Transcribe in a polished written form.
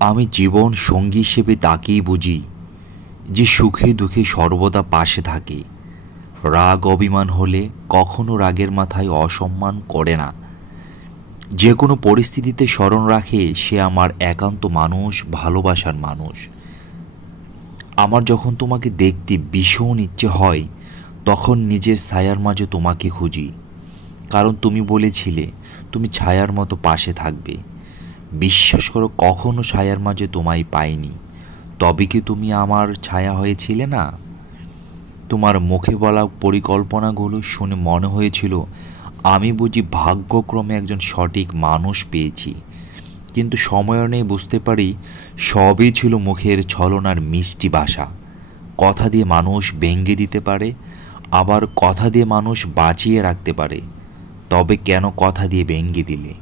আমি জীবন সঙ্গী হিসেবে তাকেই বুঝি যে সুখে দুঃখে সর্বদা পাশে থাকে। রাগ অভিমান হলে কখনো রাগের মাথায় অসম্মান করে না, যে কোনো পরিস্থিতিতে স্মরণ রাখে সে আমার একান্ত মানুষ, ভালোবাসার মানুষ। আমার যখন তোমাকে দেখতে ভীষণ ইচ্ছে হয়, তখন নিজের ছায়ার মাঝে তোমাকে খুঁজি। কারণ তুমি বলেছিলে তুমি ছায়ার মতো পাশে থাকবে। বিশ্বাস করো, কখনো ছায়ার মাঝে তোমায় পাইনি। তবে কি তুমি আমার ছায়া হয়েছিলে না? তোমার মুখে বলা পরিকল্পনাগুলো শুনে মনে হয়েছিল আমি বুঝি ভাগ্যক্রমে একজন সঠিক মানুষ পেয়েছি। কিন্তু সময় বুঝতে পারি সবই ছিল মুখের ছলনার মিষ্টি ভাষা। কথা দিয়ে মানুষ ভেঙে দিতে পারে, আবার কথা দিয়ে মানুষ বাঁচিয়ে রাখতে পারে। তবে কেন কথা দিয়ে ভেঙে দিলে?